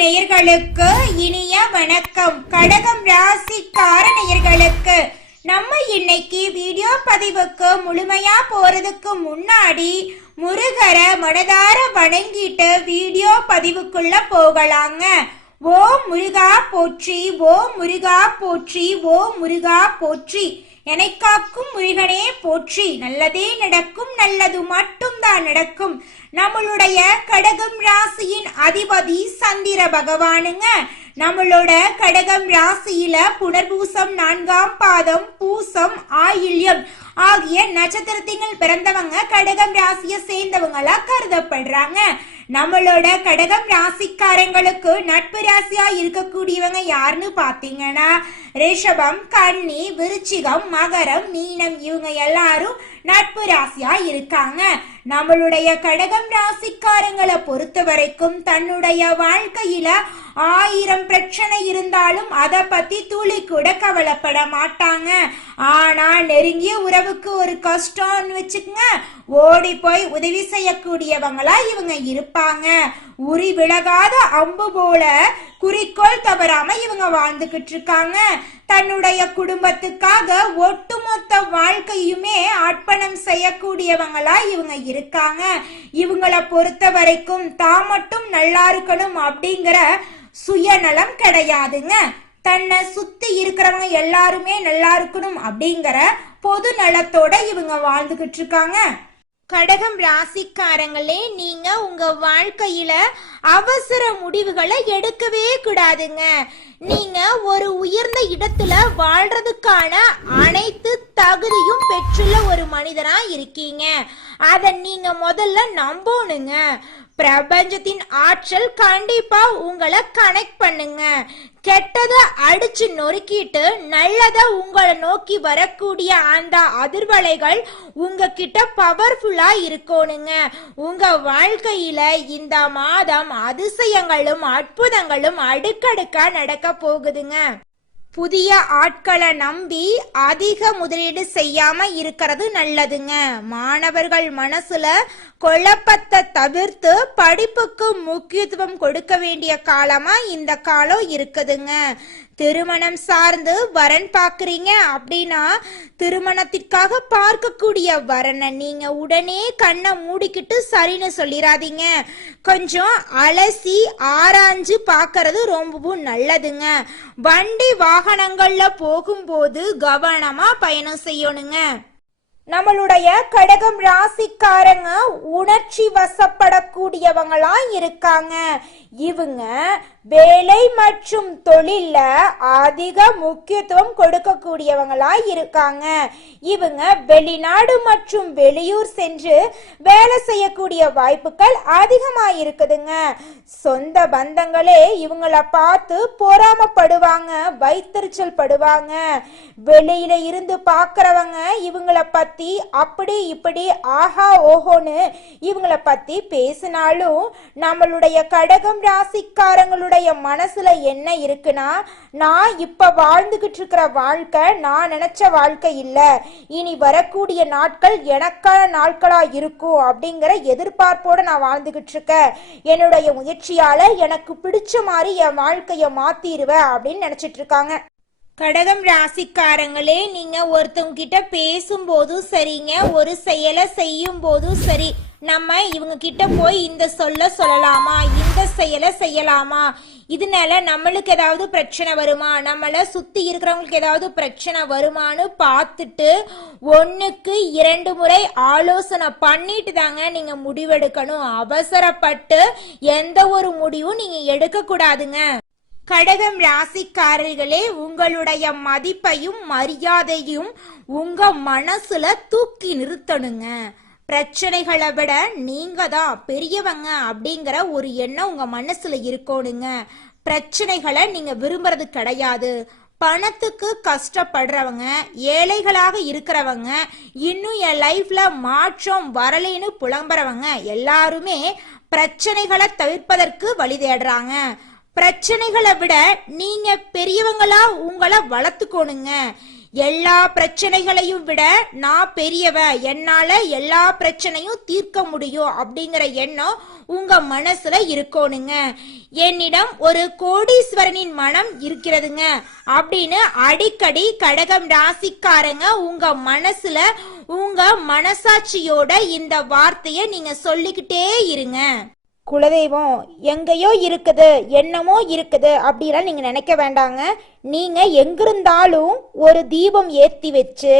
நேயர்களுக்கு இனிய வணக்கம். கடகம் ராசிக்கார நேயர்களுக்கு நம்ம இன்னைக்கு வீடியோ பதிவுக்கு முழுமையா போறதுக்கு முன்னாடி முருகரை மனதார வணங்கிட்டு வீடியோ பதிவுக்குள்ள போகலாங்க. ஓம் முருகா போற்றி, ஓம் முருகா போற்றி, ஓம் முருகா போற்றி. எனக்காக்கும் முருகனே போற்றி. நல்லதே நடக்கும், நல்லது மட்டும்தான் நடக்கும். நம்மளுடைய கடகம் ராசியின் அதிபதி சந்திர பகவானுங்க. நம்மளோட கடகம் ராசியில புனர்பூசம் 4ஆம் பாதம், பூசம், ஆயில்யம் ஆகிய நட்சத்திரத்தினால் பிறந்தவங்க கடகம் ராசியை சேர்ந்தவங்களா கருதப்படுறாங்க. நம்மளோட கடகம் ராசிக்காரங்களுக்கு நட்பு ராசியா இருக்கக்கூடியவங்க யாருன்னு பாத்தீங்கன்னா ரிஷபம், கன்னி, விருச்சிகம், மகரம், மீனம் இவங்க எல்லாரும் நட்பு ராசியா இருக்காங்க. நம்மளுடைய கடகம் ராசிக்காரங்களை பொறுத்த வரைக்கும் தன்னுடைய வாழ்க்கையில 1000 பிரச்சனை இருந்தாலும் அதை பத்தி துளி கூட கவலைப்பட மாட்டாங்க. ஆனா நெருங்கிய உறவுக்கு ஒரு கஷ்டம்னு வச்சுக்கங்க, ஓடி போய் உதவி செய்யக்கூடியவங்களா இவங்க இருப்பாங்க. உரி விலகாத அம்பு போல குறிக்கோள் தவறாம இவங்க வாழ்ந்துகிட்டு இருக்காங்க. தன்னுடைய குடும்பத்துக்காக ஒட்டுமொத்த வாழ்க்கையுமே அர்ப்பணம் செய்யக்கூடியவங்களா இவங்க இருக்காங்க. இவங்களை பொறுத்த வரைக்கும் தான் மட்டும் நல்லா இருக்கணும் அப்படிங்கிற சுயநலம் கிடையாதுங்க. தன்னை சுத்தி இருக்கிறவங்க எல்லாருமே நல்லா இருக்கணும் அப்படிங்கிற பொது நலத்தோட இவங்க வாழ்ந்துகிட்டு இருக்காங்க. கடகம் ராசிக்காரங்களே, நீங்க உங்க வாழ்க்கையில அவசர முடிவுகளை எடுக்கவே கூடாதுங்க. நீங்க ஒரு உயர்ந்த இடத்துல வாழ்றதுக்கான அனைத்து தகுதியும் பெற்றுள்ள ஒரு மனிதனா இருக்கீங்க. அத நீங்க முதல்ல நம்பணுங்க. பிரபஞ்சத்தின் ஆற்றல் கண்டிப்பா உங்களை கனெக்ட் பண்ணுங்க. கெட்டதை அடிச்சு நொறுக்கிட்டு நல்லத உங்களை நோக்கி வரக்கூடிய அந்த அதிர்வலைகள் உங்ககிட்ட பவர்ஃபுல்லா இருக்கணுங்க. உங்க வாழ்க்கையில இந்த மாதம் அதிசயங்களும் அற்புதங்களும் அடுக்கடுக்கா நடக்க போகுதுங்க. புதிய ஆட்களை நம்பி அதிக முதலீடு செய்யாம இருக்கிறது நல்லதுங்க. மாணவர்கள் மனசுல குழப்பத்தை தவிர்த்து படிப்புக்கு முக்கியத்துவம் கொடுக்க வேண்டிய காலமா இந்த காலம் இருக்குதுங்க. திருமணம் சார்ந்து வரன் பாக்குறீங்க அப்படின்னா திருமணத்திற்காக பார்க்கக்கூடிய வரனை நீங்க உடனே கண்ணை மூடிக்கிட்டு சரின்னு சொல்லிடாதீங்க. கொஞ்சம் அலசி ஆராய்ஞ்சு பாக்குறது ரொம்பவும் நல்லதுங்க. வண்டி வாகனங்கள்ல போகும்போது கவனமா பயணம் செய்யணுங்க. நம்மளுடைய கடகம் ராசிக்காரங்க உணர்ச்சி வசப்படக்கூடியவங்களா இருக்காங்க. இவங்க வேலை மற்றும் தொழில அதிக முக்கியத்துவம் கொடுக்கக்கூடியவங்களா இருக்காங்க. இவங்க வெளிநாடு மற்றும் வெளியூர் சென்று வேலை செய்யக்கூடிய வாய்ப்புகள் அதிகமா இருக்குதுங்க. சொந்த பந்தங்களே இவங்கள பார்த்து பொறாமப்படுவாங்க, வைத்தறிச்சல் படுவாங்க. வெளியில இருந்து பாக்குறவங்க இவங்கள பத்தி அப்படி இப்படி ஆஹா ஓஹோன்னு இவங்கள பத்தி பேசினாலும் நம்மளுடைய கடகம் ராசிக்காரங்களுடைய மனசுல என்ன இருக்குன்னா, நான் இப்ப வாழ்ந்துகிட்டு இருக்கிற வாழ்க்கை நான் நினைச்ச வாழ்க்கை இல்ல, இனி வரக்கூடிய நாட்கள் எனக்கான நாட்களா இருக்கும் அப்படிங்கிற எதிர்பார்ப்போட நான் வாழ்ந்துகிட்டு இருக்கேன். என்னுடைய முயற்சியால எனக்கு பிடிச்ச மாதிரி என் வாழ்க்கைய மாத்திருவேன் அப்படின்னு நினைச்சிட்டு இருக்காங்க. கடகம் ராசிக்காரங்களே, நீங்க ஒருத்தவங்க கிட்ட பேசும்போதும் சரிங்க, ஒரு செயலை செய்யும் போதும் சரி, நம்ம இவங்க கிட்ட போய் இந்த சொல்ல சொல்லலாமா, இந்த செயலை செய்யலாமா, இதனால நம்மளுக்கு ஏதாவது பிரச்சனை வருமா, நம்மள சுத்தி இருக்கிறவங்களுக்கு ஏதாவது பிரச்சனை வருமானு பார்த்துட்டு 1க்கு 2 முறை ஆலோசனை பண்ணிட்டு தாங்க நீங்க முடிவெடுக்கணும். அவசரப்பட்டு எந்த ஒரு முடிவும் நீங்க எடுக்க கூடாதுங்க. கடகம் ராசிக்காரர்களே, உங்களுடைய மதிப்பையும் மரியாதையும் உங்க மனசுல தூக்கி நிறுத்தணுங்க. பிரச்சனைகளை விட நீங்க தான் பெரியவங்க அப்படிங்கிற ஒரு எண்ணம் உங்க மனசுல இருக்கணுங்க. பிரச்சனைகளை நீங்க விரும்புறது கிடையாது. பணத்துக்கு கஷ்டப்படுறவங்க, ஏழைகளாக இருக்கிறவங்க, இன்னும் என் லைஃப்ல மாற்றம் வரலைன்னு புலம்புறவங்க எல்லாருமே பிரச்சனைகளை தவிர்ப்பதற்கு வழி தேடுறாங்க. பிரச்சனைகளை விட நீங்க பெரியவங்களா உங்களை வளர்த்துக்கணுங்க. எல்லா பிரச்சனைகளையும் விட நான் பெரியவ, என்னால எல்லா பிரச்சனையும் தீர்க்க முடியும் அப்படிங்கிற எண்ணம் உங்க மனசுல இருக்கணுங்க. என்னிடம் ஒரு கோடீஸ்வரனின் மனம் இருக்கிறதுங்க அப்படின்னு அடிக்கடி கடகம் ராசிக்காரங்க உங்க மனசுல உங்க மனசாட்சியோட இந்த வார்த்தைய நீங்க சொல்லிக்கிட்டே இருங்க. குலதெய்வம் எங்கேயோ இருக்குது, என்னமோ இருக்குது அப்படிலாம் நீங்க நினைக்க வேண்டாங்க. நீங்க எங்கிருந்தாலும் ஒரு தீபம் ஏத்தி வச்சு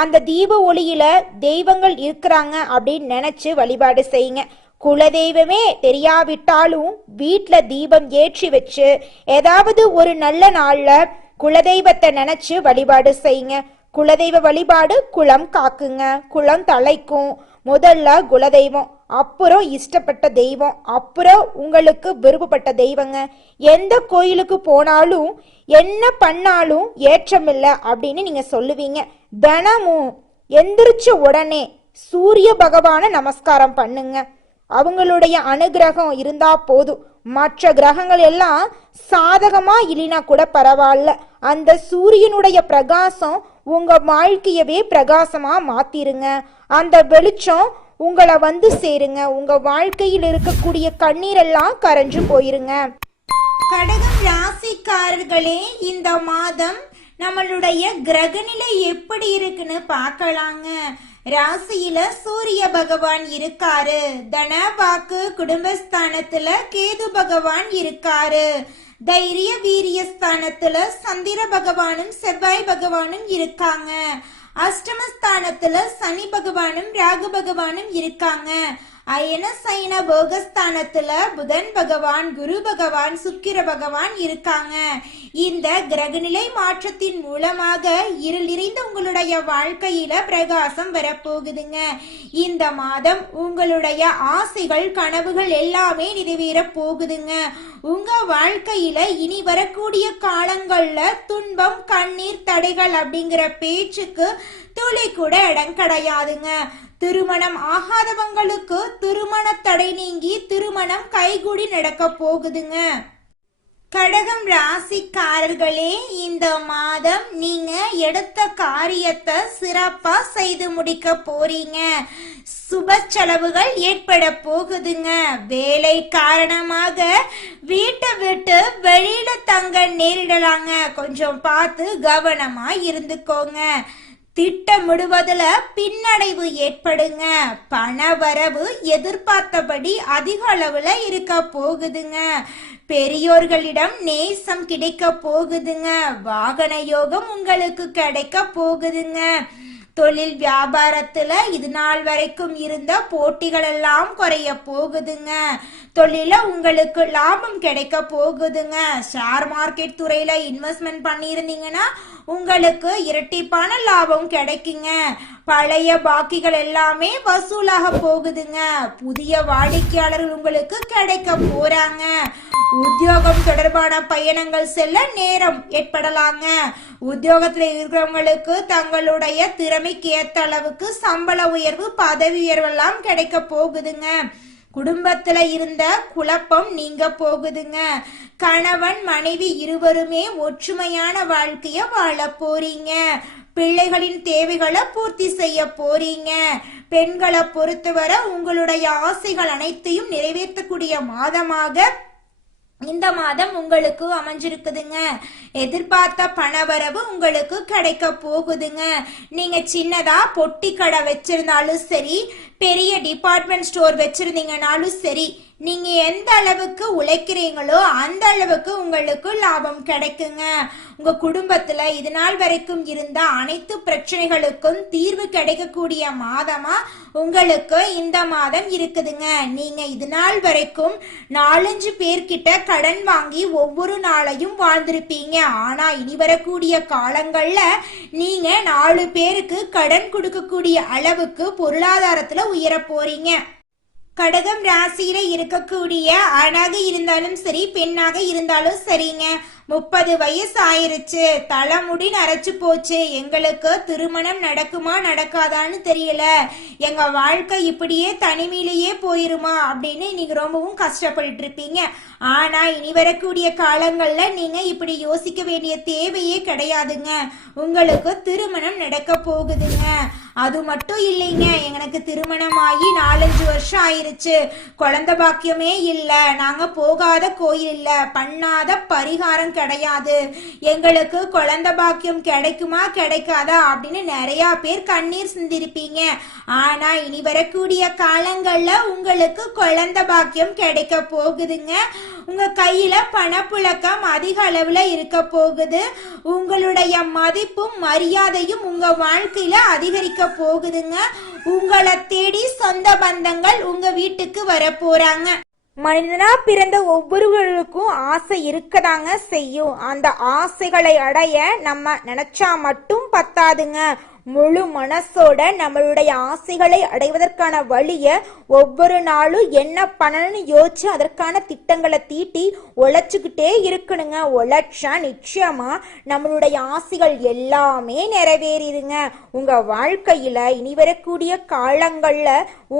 அந்த தீப ஒளியில தெய்வங்கள் இருக்கிறாங்க அப்படின்னு நினைச்சு வழிபாடு செய்யுங்க. குலதெய்வமே தெரியாவிட்டாலும் வீட்டில் தீபம் ஏற்றி வச்சு ஏதாவது ஒரு நல்ல நாள்ல குலதெய்வத்தை நினைச்சு வழிபாடு செய்யுங்க. குலதெய்வ வழிபாடு குலம் காக்குங்க, குலம் தலைக்கும். முதல்ல குலதெய்வம், அப்புறம் இஷ்டப்பட்ட தெய்வம், அப்புறம் உங்களுக்கு விருப்பப்பட்ட தெய்வங்க. எந்த கோயிலுக்கு போனாலும் என்ன பண்ணாலும் ஏற்றமில்லை அப்படின்னு நீங்க சொல்லுவீங்க. தினமும் எந்திரிச்ச உடனே சூரிய பகவான நமஸ்காரம் பண்ணுங்க. அவங்களுடைய அனுகிரகம் இருந்தா போதும். மற்ற கிரகங்கள் எல்லாம் சாதகமா இல்லைனா கூட பரவாயில்ல, அந்த சூரியனுடைய பிரகாசம் உங்க வாழ்க்கையவே பிரகாசமா மாத்திருங்க. அந்த வெளிச்சம் உங்களை வந்து சேருங்க. உங்க வாழ்க்கையில் இருக்கக்கூடிய கண்ணீர் எல்லாம் கரைஞ்சு போயிருங்க. கடகம் ராசிக்காரர்களே, இந்த மாதம் நம்மளுடைய கிரகநிலை எப்படி இருக்குன்னு பார்க்கலாங்க. ராசியில சூரிய பகவான் இருக்காரு. தன வாக்கு குடும்பஸ்தானத்துல கேது பகவான் இருக்காரு. தைரிய வீரிய ஸ்தானத்துல சந்திர பகவானும் செவ்வாய் பகவானும் இருக்காங்க. அஷ்டமஸ்தானத்துல சனி பகவானும் ராகு பகவானும் இருக்காங்க. அயன சைன போகஸ்தானத்துல புதன் பகவான், குரு பகவான், சுக்கிர பகவான் இருக்காங்க. இந்த கிரகநிலை மாற்றத்தின் மூலமாக இருள் நிறைந்த உங்களுடைய வாழ்க்கையில பிரகாசம் வரப்போகுதுங்க. இந்த மாதம் உங்களுடைய ஆசைகள் கனவுகள் எல்லாமே நிறைவேற போகுதுங்க. உங்க வாழ்க்கையில இனி வரக்கூடிய காலங்கள்ல துன்பம் கண்ணீர் தடைகள் அப்படிங்கிற பேச்சுக்கு துளி கூட இடம் கிடையாதுங்க. திருமணம் ஆகாதவங்களுக்கு திருமண தடை நீங்கி திருமணம் கைகூடி நடக்க போகுதுங்க. கடகம் ராசிக்காரர்களே, இந்த மாதம் நீங்க எடுத்த காரியத்தை சிறப்பா செய்து முடிக்க போறீங்க. சுப செலவுகள் ஏற்பட போகுதுங்க. வேலை காரணமாக வீட்டை விட்டு வெளியில தங்க நேரிடலாங்க. கொஞ்சம் பார்த்து கவனமா இருந்துக்கோங்க. திட்டமிடுவதுல பின்னடைவு ஏற்படுங்க. பண வரவு எதிர்பார்த்தபடி அதிக அளவுல இருக்க போகுதுங்க. பெரியோர்களிடம் நேசம் கிடைக்க போகுதுங்க. வாகன யோகம் உங்களுக்கு கிடைக்க போகுதுங்க. தொழில் வியாபாரத்துல இது நாள் வரைக்கும் இருந்த போட்டிகள் எல்லாம் குறைய போகுதுங்க. தொழில உங்களுக்கு லாபம் கிடைக்க போகுதுங்க. ஷேர் மார்க்கெட் துறையில இன்வெஸ்ட்மெண்ட் பண்ணியிருந்தீங்கன்னா உங்களுக்கு இரட்டிப்பான லாபம் கிடைக்குங்க. பழைய பாக்கிகள் எல்லாமே வசூலாக போகுதுங்க. புதிய வாடிக்கையாளர்கள் உங்களுக்கு கிடைக்க போறாங்க. உத்தியோகம் தொடர்பான பயணங்கள் செல்ல நேரம் ஏற்படலாங்க. உத்தியோகத்துல இருக்கிறவங்களுக்கு தங்களுடைய திறமைக்கு ஏற்ற அளவுக்கு சம்பள உயர்வு, பதவி உயர்வு எல்லாம் கிடைக்க போகுதுங்க. குடும்பத்துல இருந்த குழப்பம் நீங்க போகுதுங்க. கணவன் மனைவி இருவருமே ஒற்றுமையான வாழ்க்கைய வாழ போறீங்க. பிள்ளைகளின் தேவைகளை பூர்த்தி செய்ய போறீங்க. பெண்களை பொறுத்தவரை உங்களுடைய ஆசைகள் அனைத்தையும் நிறைவேற்றக்கூடிய மாதமாக இந்த மாதம் உங்களுக்கு அமைஞ்சிருக்குதுங்க. எதிர்பார்த்த பணவரவு உங்களுக்கு கிடைக்க போகுதுங்க. நீங்க சின்னதா பொட்டி கடை வச்சிருந்தாலும் சரி, பெரிய டிபார்ட்மெண்ட் ஸ்டோர் வச்சிருந்தீங்கனாலும் சரி, நீங்க எந்த அளவுக்கு உழைக்கிறீங்களோ அந்த அளவுக்கு உங்களுக்கு லாபம் கிடைக்குங்க. உங்க குடும்பத்துல இது நாள் வரைக்கும் இருந்த அனைத்து பிரச்சனைகளுக்கும் தீர்வு கிடைக்கக்கூடிய மாதமா உங்களுக்கு இந்த மாதம் இருக்குதுங்க. நீங்க இது நாள் வரைக்கும் 4-5 பேர்கிட்ட கடன் வாங்கி ஒவ்வொரு நாளையும் வாழ்ந்திருப்பீங்க. ஆனா இனி வரக்கூடிய காலங்கள்ல நீங்க 4 பேருக்கு கடன் கொடுக்கக்கூடிய அளவுக்கு பொருளாதாரத்துல உயர போறீங்க. கடகம் ராசியில இருக்கக்கூடிய ஆணாக இருந்தாலும் சரி பெண்ணாக இருந்தாலும் சரிங்க, 30 வயசு ஆயிருச்சு, தலைமுடி நரைச்சு போச்சு, எங்களுக்கு திருமணம் நடக்குமா நடக்காதான்னு தெரியல, எங்க வாழ்க்கை இப்படியே தனிமையிலேயே போயிருமா அப்படின்னு நீங்க ரொம்பவும் கஷ்டப்பட்டு இருப்பீங்க. ஆனா இனி வரக்கூடிய காலங்கள்ல நீங்க இப்படி யோசிக்க வேண்டிய தேவையே கிடையாதுங்க. உங்களுக்கு திருமணம் நடக்க போகுதுங்க. அது மட்டும் இல்லைங்க, எனக்கு திருமணம் ஆகி 4-5 வருஷம் ஆயிருச்சு, குழந்தை பாக்கியமே இல்ல, நாங்க போகாத கோயில் இல்ல, பண்ணாத பரிகாரம் கிடையாது, எங்களுக்கு குழந்தை பாக்கியம் கிடைக்குமா கிடைக்காதா அப்படின்னு நிறைய பேர் கண்ணீர் சிந்திருப்பீங்க. ஆனா இனி வரக்கூடிய காலங்கள்ல உங்களுக்கு குழந்தை பாக்கியம் கிடைக்க போகுதுங்க. உங்க கையில பணப்புழக்கம் அதிக அளவுல இருக்க போகுது. உங்களுடைய மதிப்பும் மரியாதையும் உங்க வாழ்க்கையில அதிகரிக்க போகுதுங்க. உங்களை தேடி சொந்த பந்தங்கள் உங்க வீட்டுக்கு வர போறாங்க. மனிதனா பிறந்த ஒவ்வொருவருக்கும் ஆசை இருக்கதாங்க செய்யும். அந்த ஆசைகளை அடைய நம்ம நினைச்சா மட்டும் பத்தாதுங்க. முழு மனசோட நம்மளுடைய ஆசைகளை அடைவதற்கான வழிய ஒவ்வொரு நாளும் என்ன பண்ணணும்னு யோசிச்சு அதற்கான திட்டங்களை தீட்டி உழைச்சுக்கிட்டே இருக்கணுங்க. உழைச்சா நிச்சயமா நம்மளுடைய ஆசைகள் எல்லாமே நிறைவேறிடுங்க. உங்க வாழ்க்கையில இனி வரக்கூடிய காலங்கள்ல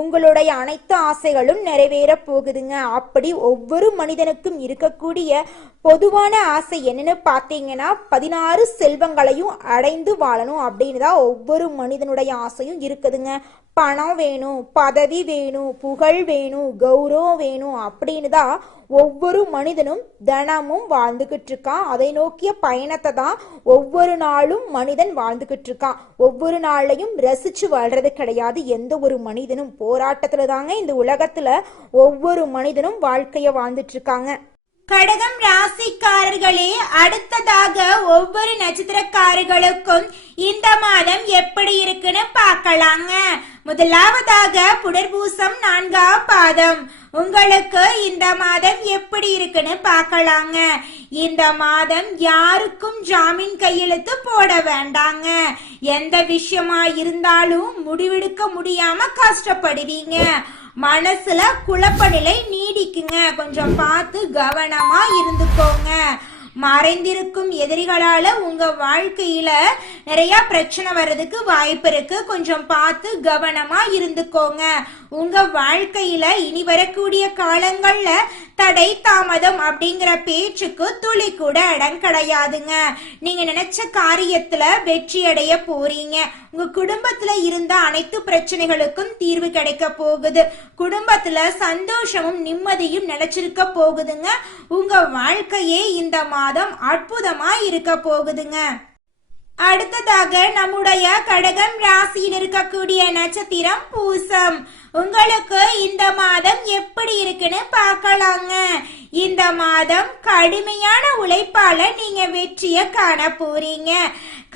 உங்களுடைய அனைத்து ஆசைகளும் நிறைவேற போகுதுங்க. அப்படி ஒவ்வொரு மனிதனுக்கும் இருக்கக்கூடிய பொதுவான ஆசை என்னன்னு பார்த்தீங்கன்னா 16 செல்வங்களையும் அடைந்து வாழணும் அப்படின்னு தான் ஒவ்வொரு மனிதனுடைய ஆசையும் இருக்குதுங்க. பணம் வேணும், பதவி வேணும், புகழ் வேணும், கௌரவம் வேணும் அப்படின்னு தான் ஒவ்வொரு மனிதனும் தினமும் வாழ்ந்துகிட்டு இருக்கான். அதை நோக்கிய பயணத்தை தான் ஒவ்வொரு நாளும் மனிதன் வாழ்ந்துகிட்டு இருக்கான். ஒவ்வொரு நாளையும் ரசிச்சு வாழ்றது கிடையாது. எந்த ஒரு மனிதனும் போராட்டத்துல தாங்க இந்த உலகத்துல ஒவ்வொரு மனிதனும் வாழ்க்கைய வாழ்ந்துட்டு இருக்காங்க. கடகம் ராசிக்காரர்களே, அடுத்ததாக ஒவ்வொரு நட்சத்திரக்காரர்களுக்கும் இந்த மாதம் எப்படி இருக்குன்னு பார்க்கலாங்க. முதலாவதாக புனர்பூசம் 4ஆம் பாதம். உங்களுக்கு இந்த மாதம் எப்படி இருக்குன்னு பார்க்கலாங்க. இந்த மாதம் யாருக்கும் ஜாமீன் கையெழுத்து போட வேண்டாங்க. எந்த விஷயமா இருந்தாலும் முடிவெடுக்க முடியாம கஷ்டப்படுவீங்க. மனசுல குழப்ப நிலை நீடிக்குங்க. கொஞ்சம் பார்த்து கவனமா இருந்துக்கோங்க. மறைந்திருக்கும் எதிரிகளால உங்க வாழ்க்கையில நிறைய பிரச்சனை வர்றதுக்கு வாய்ப்பு இருக்கு. கொஞ்சம் பார்த்து கவனமா இருந்துக்கோங்க. உங்க வாழ்க்கையில இனி வரக்கூடிய காலங்கள்ல தடை தாமதம் அப்படிங்கிற பேச்சுக்கு துளி கூட இடம் கிடையாதுங்க. நீங்க நினைச்ச காரியத்துல வெற்றி அடைய போறீங்க. உங்க குடும்பத்துல இருந்த அனைத்து பிரச்சனைகளுக்கும் தீர்வு கிடைக்க போகுது. குடும்பத்துல சந்தோஷமும் நிம்மதியும் நிலைச்சிருக்க போகுதுங்க. உங்க வாழ்க்கையே இந்த மாதம் அற்புதமா இருக்க போகுதுங்க. அடுத்ததாக நம்முடைய கடகம் ராசியில் இருக்கக்கூடிய நட்சத்திரம் பூசம். உங்களுக்கு இந்த மாதம் எப்படி இருக்குன்னு பார்க்கலாங்க. இந்த மாதம் கடுமையான உழைப்பால நீங்க வெற்றிய காண போறீங்க.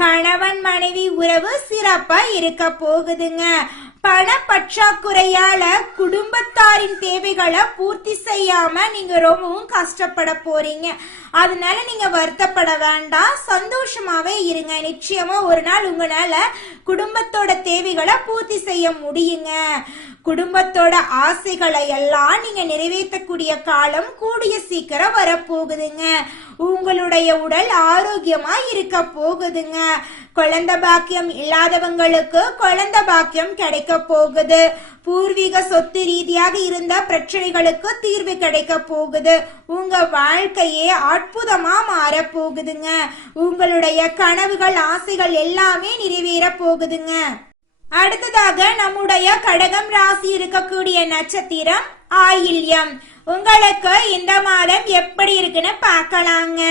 கணவன் மனைவி உறவு சிறப்பா இருக்க போகுதுங்க. பண பற்றாக்குறையால குடும்பத்தாரின் தேவைகளை பூர்த்தி செய்யாம நீங்க ரொம்பவும் கஷ்டப்பட போறீங்க. அதனால நீங்க வருத்தப்பட வேண்டாம், சந்தோஷமாவே இருங்க. நிச்சயமா ஒரு நாள் உங்களால குடும்பத்தோட தேவைகளை பூர்த்தி செய்ய முடியுங்க. குடும்பத்தோட ஆசைகளை எல்லாம் நீங்க நிறைவேற்றக்கூடிய காலம் கூடிய சீக்கிரம் வரப்போகுதுங்க. உங்களுடைய உடல் ஆரோக்கியமா இருக்க போகுதுங்க. குழந்தை பாக்கியம் இல்லாதவங்களுக்கு குழந்தை பாக்கியம் கிடைக்க போகுது. பூர்வீக சொத்து ரீதியாக இருந்த பிரச்சனைகளுக்கு தீர்வு கிடைக்க போகுது. உங்க வாழ்க்கையே அற்புதமா மாற போகுதுங்க. உங்களுடைய கனவுகள் ஆசைகள் எல்லாமே நிறைவேற போகுதுங்க. அடுத்ததாக நம்முடைய கடகம் ராசி இருக்கக்கூடிய நட்சத்திரம் ஆயில்யம். உங்களுக்கு இந்த மாதம் எப்படி இருக்குன்னு பார்க்கலாங்க.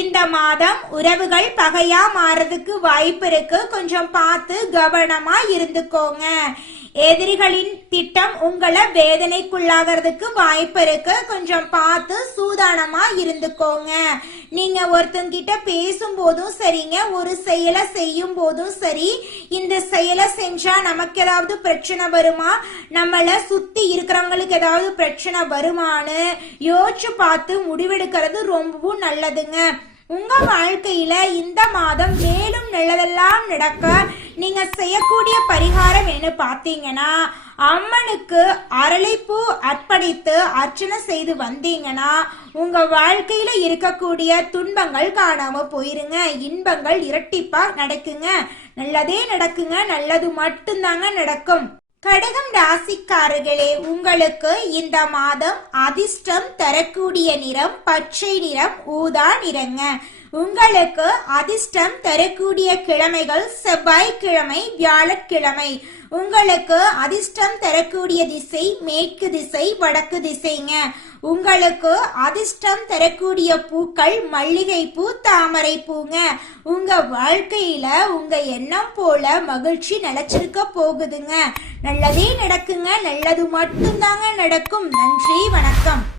இந்த மாதம் உறவுகள் பகையா மாறதுக்கு வாய்ப்பு இருக்கு. கொஞ்சம் பார்த்து கவனமா இருந்துக்கோங்க. எதிரிகளின் திட்டம் உங்களை வேதனைக்குள்ளாகிறதுக்கு வாய்ப்பு இருக்கு. கொஞ்சம் பார்த்து சூதானமா இருந்துக்கோங்க. நீங்க ஒருத்தங்கிட்ட பேசும்போதும் சரிங்க, ஒரு செயலை செய்யும் போதும் சரி, இந்த செயலை செஞ்சா நமக்கு ஏதாவது பிரச்சனை வருமா, நம்மள சுத்தி இருக்கிறவங்களுக்கு ஏதாவது பிரச்சனை வருமானு யோசிச்சு பார்த்து முடிவெடுக்கிறது ரொம்பவும் நல்லதுங்க. உங்க வாழ்க்கையில இந்த மாதம் மேலும் நல்லதெல்லாம் நடக்க நீங்க செய்யக்கூடிய பரிகாரம் என்ன பார்த்தீங்கன்னா, அம்மனுக்கு அரளிப்பூ அர்ப்பணித்து அர்ச்சனை செய்து வந்தீங்கன்னா உங்க வாழ்க்கையில இருக்கக்கூடிய துன்பங்கள் காணாம போயிருங்க, இன்பங்கள் இரட்டிப்பா நடக்குங்க, நல்லதே நடக்குங்க, நல்லது மட்டும்தாங்க நடக்கும். கடகம் ராசிக்காரர்களே, உங்களுக்கு இந்த மாதம் அதிர்ஷ்டம் தரக்கூடிய நிறம் பச்சை நிறம், ஊதா நிறங்க. உங்களுக்கு அதிர்ஷ்டம் தரக்கூடிய கிழமைகள் செவ்வாய்க்கிழமை, வியாழக்கிழமை. உங்களுக்கு அதிர்ஷ்டம் தரக்கூடிய திசை மேற்கு திசை, வடக்கு திசைங்க. உங்களுக்கு அதிர்ஷ்டம் தரக்கூடிய பூக்கள் மல்லிகை பூ, தாமரை பூங்க. உங்க வாழ்க்கையில உங்க எண்ணம் போல மகிழ்ச்சி நிலைச்சிருக்க போகுதுங்க. நல்லதே நடக்குங்க, நல்லது மட்டும்தாங்க நடக்கும். நன்றி, வணக்கம்.